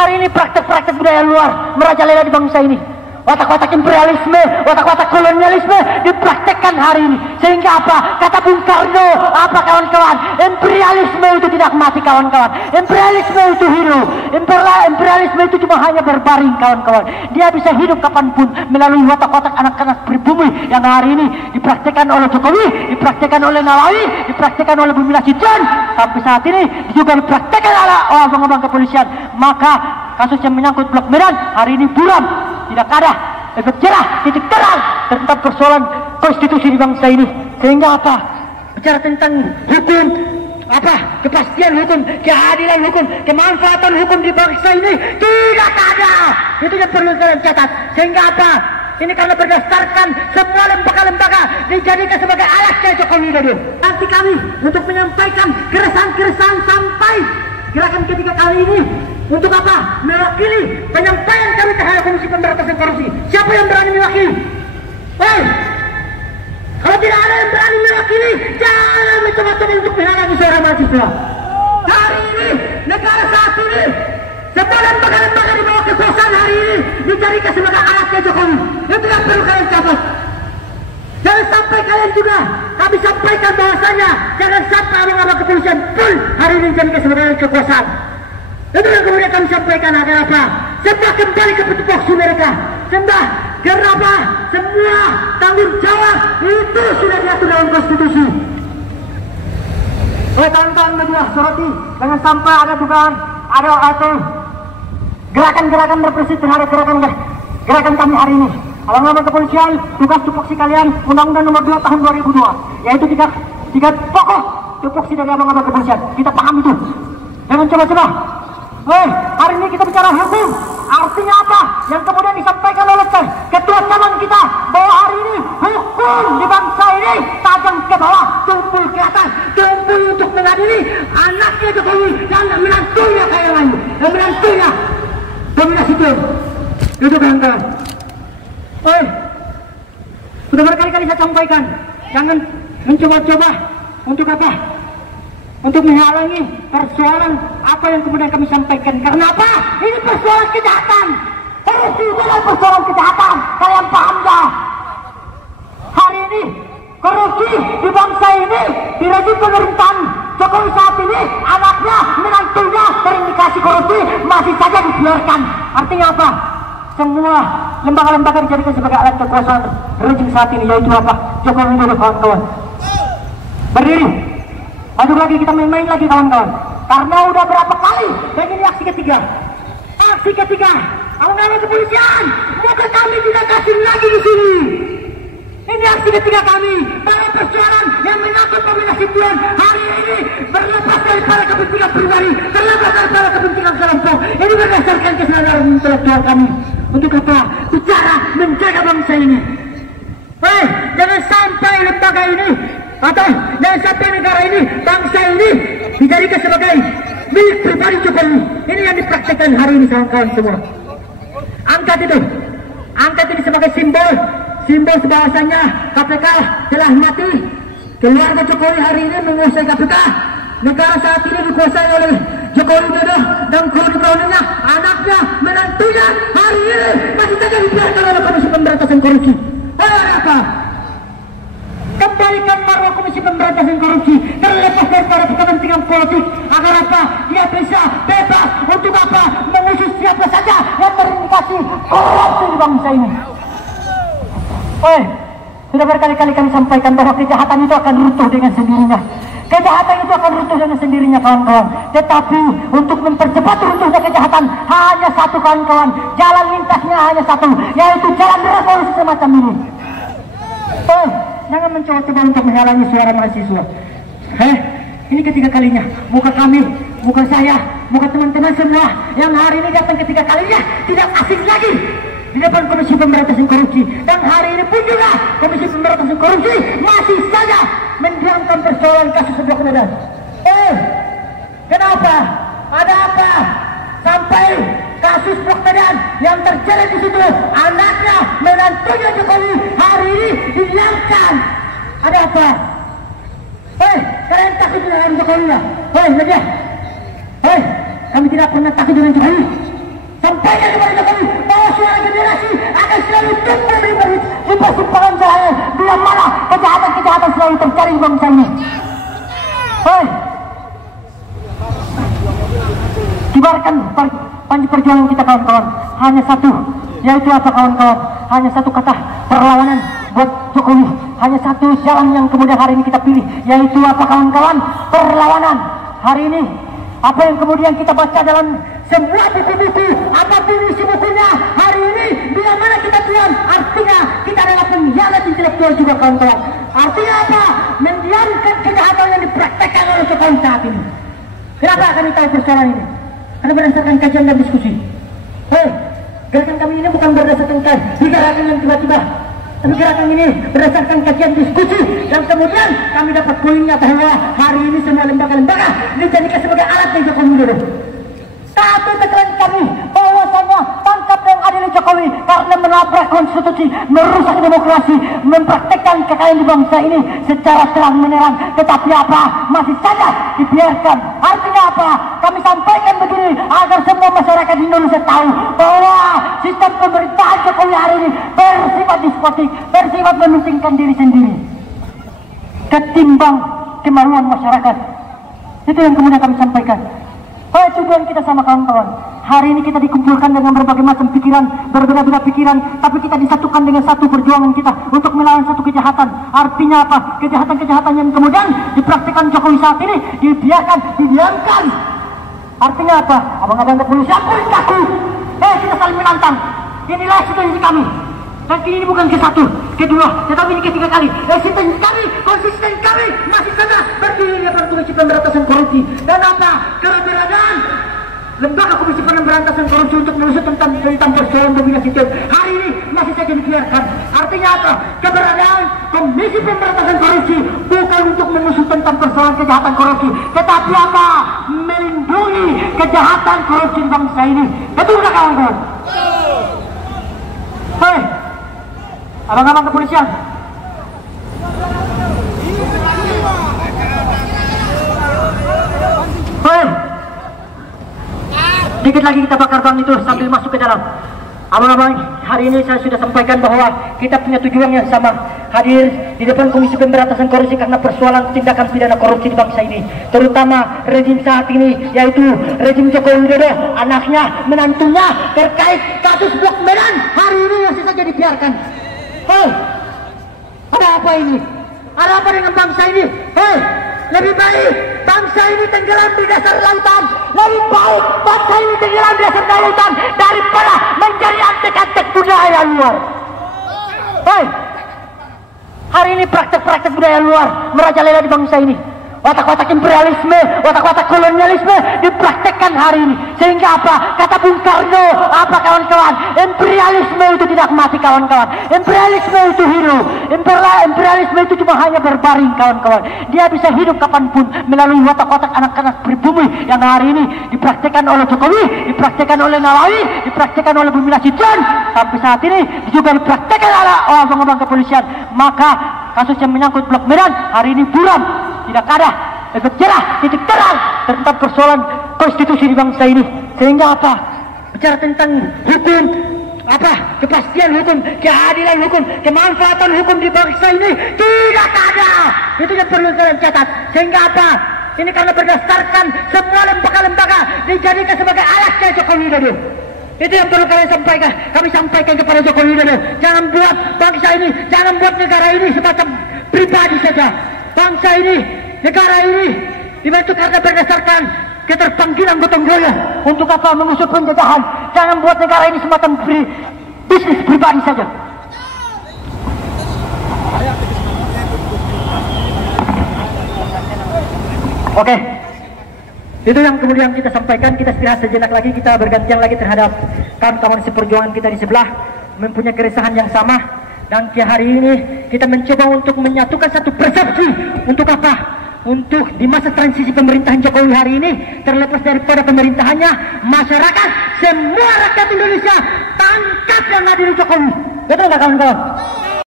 Hari ini praktek-praktek budaya luar merajalela di bangsa ini. Watak-watak imperialisme, watak-watak kolonialisme dipraktekkan hari ini. Sehingga apa? Kata Bung Karno, apa kawan-kawan? Imperialisme itu tidak mati kawan-kawan. Imperialisme itu hidup. Imperialisme itu cuma hanya berbaring kawan-kawan. Dia bisa hidup kapanpun melalui watak-watak anak-anak pribumi yang hari ini dipraktekkan oleh Jokowi, dipraktekkan oleh Nawawi, dipraktekkan oleh Bumi Nasution. Sampai saat ini juga dipraktekkan oleh abang-abang kepolisian. Maka kasus yang menyangkut Blok Medan hari ini buram. Tidak ada efek jerah, titik terang tentang persoalan konstitusi di bangsa ini. Sehingga apa? Bicara tentang hukum, apa? Kepastian hukum, keadilan hukum, kemanfaatan hukum di bangsa ini tidak ada. Itu yang perlu kalian catat. Sehingga apa? Ini karena berdasarkan semua lembaga-lembaga dijadikan sebagai alatnya Jokowi Widodo. Nanti kami untuk menyampaikan keresahan-keresahan sampai gerakan ketiga kali ini. Untuk apa? Mewakili penyampaian kami terhadap Komisi Pemberantasan Korupsi. Siapa yang berani mewakili? Hei! Kalau tidak ada yang berani mewakili, jangan mencoba-coba untuk menghalangi suara mahasiswa. Hari ini, negara saat ini, semua lembaga-lembaga di bawah kekuasaan hari ini dijadikan sebagai alatnya Jokowi. Itu yang perlu kalian catat. Jangan sampai kalian juga kami sampaikan bahwasanya jangan sampai abang-abang kepolisian pun hari ini dijadikan sebagai kekuasaan. Itu yang kemudian kami sampaikan agar apa? Sembah kembali ke tupoksi mereka. Sembah gerabah semua tanggung jawab itu sudah diatur dalam konstitusi. Oleh kawan-kawan media soroti, jangan sampai ada dugaan ada atau gerakan-gerakan represif terhadap gerakan kami hari ini. Abang-abang kepolisian, tugas tupoksi kalian Undang-Undang Nomor 2 Tahun 2002, yaitu tiga pokok tupoksi dari abang-abang kepolisian. Kita paham itu. Jangan coba-coba. Hari ini kita bicara hukum. Artinya apa? Yang kemudian disampaikan oleh ketua cabang kita bahwa hari ini hukum di bangsa ini tajam ke bawah, tumpul ke atas, tumpul untuk mengadili anaknya Jokowi dan menantunya kayak lain, dan menantunya Bumi Nasution. Itu kawan-kawan. Sudah berkali-kali saya sampaikan, jangan mencoba-coba untuk apa? Untuk menghalangi persoalan apa yang kemudian kami sampaikan. Karena apa? Ini persoalan kejahatan. Korupsi itu adalah persoalan kejahatan. Kalian paham gak? Hari ini korupsi di bangsa ini di rezim pemerintahan Jokowi saat ini, anaknya, menantunya terindikasi korupsi masih saja dibiarkan. Artinya apa? Semua lembaga-lembaga dijadikan sebagai alat kekuasaan rezim saat ini, yaitu apa? Jokowi Widodo kawan-kawan. Berdiri. Maju lagi, kita main-main lagi kawan-kawan. Karena udah berapa kali dan ini aksi ketiga. Aksi ketiga, kawan-kawan kepolisian, muka kami tidak kasih lagi di sini. Ini aksi ketiga kami. Para persoalan yang menyangkut Bumi Nasution hari ini berlepas daripada kepentingan pribadi, terlepas daripada kepentingan kelompok. Ini berdasarkan kesadaran intelektual kami. Untuk apa? Bicara menjaga bangsa ini. Jangan sampai lembaga ini atau jangan sampai negara ini, bangsa ini dijadikan sebagai milik pribadi Jokowi. Ini yang dipraktikkan hari ini kawan-kawan semua. Angkat ini sebagai simbol bahwasanya KPK telah mati. Keluarga Jokowi hari ini menguasai KPK. Negara saat ini dikuasai oleh Jokowi Widodo dan kawan-kawannya, anaknya, menantunya hari ini masih saja dibiarkan oleh Komisi Pemberantasan Korupsi. Apa? Kembalikan marwah Komisi Pemberantasan Korupsi, terlepas daripada kepentingan politik, agar apa? Dia bisa bebas untuk apa? Mengusut siapa saja yang terindikasi korupsi di bangsa ini. Sudah berkali-kali kami sampaikan bahwa kejahatan itu akan runtuh dengan sendirinya. Kejahatan itu akan runtuh dengan sendirinya kawan-kawan. Tetapi untuk mempercepat runtuhnya kejahatan hanya satu kawan-kawan. Jalan lintasnya hanya satu, yaitu jalan revolusi semacam ini. Jangan mencoba-coba untuk menghalangi suara mahasiswa. Ini ketiga kalinya. Muka kami, muka saya, muka teman-teman semua yang hari ini datang ketiga kalinya tidak asing lagi di depan Komisi Pemberantasan Korupsi. Dan hari ini pun juga Komisi Pemberantasan Korupsi masih saja mendiamkan persoalan kasus Blok Medan. Kenapa? Ada apa? Sampai kasus Blok Medan yang terjadi di situ, anaknya, menantunya Jokowi hari ini didiamkan. Ada apa? Kalian takut dengan Jokowi ya? Media. Kami tidak pernah takut dengan Jokowi. sampaikan kepada Jokowi bahwa suara generasi akan selalu tumbuh di persimpangan jalan bila mana kejahatan-kejahatan selalu terjadi di bangsa ini. Hei, kibarkan panji perjuangan kita kawan-kawan. Hanya satu, yaitu apa kawan-kawan? Hanya satu kata perlawanan buat Jokowi. Hanya satu jalan yang kemudian hari ini kita pilih, yaitu apa kawan-kawan? Perlawanan. Hari ini apa yang kemudian kita baca dalam semua buku-buku, apapun isi bukunya, hari ini bila mana kita diam, artinya kita adalah pengkhianat intelektual juga kawan-kawan. Artinya apa? Mendiamkan kejahatan yang dipraktekkan oleh Jokowi saat ini. Kenapa kami tahu persoalan ini? Karena berdasarkan kajian dan diskusi. Hei, gerakan kami ini bukan berdasarkan gerakan yang tiba-tiba, tapi gerakan ini berdasarkan kajian diskusi yang kemudian kami dapat poinnya bahwa hari ini semua lembaga-lembaga dijadikan sebagai alat dari Jokowi Widodo. Satu tekan kami bahwasanya tangkap dan adil Jokowi karena menabrak konstitusi, merusak demokrasi, mempraktekkan kekayaan di bangsa ini secara terang menerang. Tetapi apa? Masih saja dibiarkan. Artinya apa? Kami sampaikan begini agar semua masyarakat Indonesia tahu bahwa sistem pemerintahan Jokowi hari ini bersifat despotik, bersifat mementingkan diri sendiri ketimbang kemajuan masyarakat. Itu yang kemudian kami sampaikan. Tujuan kita sama kawan-kawan. Hari ini kita dikumpulkan dengan berbagai macam pikiran, berbeda-beda pikiran, tapi kita disatukan dengan satu perjuangan kita untuk melawan satu kejahatan. Artinya apa? Kejahatan-kejahatan yang kemudian dipraktikkan Jokowi saat ini dibiarkan, didiamkan. Artinya apa? Abang-abang kepolisian pun takut. Kita saling menantang. Inilah situasi kami. Dan ini bukan ke satu, kedua, tetapi ini ketiga kali. Resisten kami, konsisten kami masih saja berdiri di depan Komisi Pemberantasan Korupsi. Dan apa? Keberadaan Lembaga Komisi Pemberantasan Korupsi untuk mengusut tentang persoalan dominasi jam hari ini masih saja dibiarkan. Artinya apa? Keberadaan Komisi Pemberantasan Korupsi bukan untuk mengusut tentang persoalan kejahatan korupsi, tetapi apa? Melindungi kejahatan korupsi di bangsa ini. Betul nggak kawan-kawan? Hei, abang-abang kepolisian, hei, dikit lagi kita bakar bang itu sambil masuk ke dalam. Abang-abang, hari ini saya sudah sampaikan bahwa kita punya tujuan yang sama, hadir di depan Komisi Pemberantasan Korupsi karena persoalan tindakan pidana korupsi di bangsa ini, terutama rejim saat ini, yaitu rejim Jokowi Widodo, anaknya, menantunya, terkait kasus Blok Medan hari ini masih saja dibiarkan. Hei, ada apa ini? Ada apa dengan bangsa ini? Hei, lebih baik bangsa ini tenggelam di dasar lautan. Lebih baik bangsa ini tenggelam di dasar lautan daripada menjadi antek-antek budaya luar. Hei, hari ini praktek-praktek budaya luar merajalela di bangsa ini. Watak-watak imperialisme, watak-watak kolonialisme dipraktekkan hari ini. Sehingga apa? Kata Bung Karno, apa kawan-kawan? Imperialisme itu tidak mati kawan-kawan. Imperialisme itu hidup. Imperialisme itu cuma hanya berbaring kawan-kawan. Dia bisa hidup kapanpun melalui watak-watak anak-anak pribumi yang hari ini dipraktekkan oleh Jokowi, dipraktekkan oleh Nawawi, dipraktekkan oleh Bumi Nasution. Sampai saat ini juga dipraktekkan oleh abang-abang kepolisian. Maka kasus yang menyangkut Blok Medan hari ini buram. Tidak ada efek jerah, titik terang tentang persoalan konstitusi di bangsa ini. Sehingga apa? Bicara tentang hukum, apa? Kepastian hukum, keadilan hukum, kemanfaatan hukum di bangsa ini tidak ada. Itu yang perlu kalian catat. Sehingga apa? Ini karena berdasarkan semua lembaga-lembaga dijadikan sebagai alatnya Jokowi Widodo. Itu yang perlu kalian sampaikan. Kami sampaikan kepada Jokowi Widodo, jangan buat bangsa ini, jangan buat negara ini semacam pribadi saja. Bangsa ini, negara ini dibentuk karena berdasarkan keterpanggilan gotong royong. Untuk apa? Mengusut penjajahan. Jangan buat negara ini semacam bisnis pribadi saja. Oke, itu yang kemudian kita sampaikan. Kita istirahat sejenak lagi, kita bergantian lagi terhadap kawan-kawan seperjuangan kita di sebelah mempunyai keresahan yang sama. Dan hari ini kita mencoba untuk menyatukan satu persepsi. Untuk apa? Untuk di masa transisi pemerintahan Jokowi hari ini, terlepas daripada pemerintahannya, masyarakat, semua rakyat Indonesia tangkap yang adil Jokowi. Betul nggak kawan-kawan?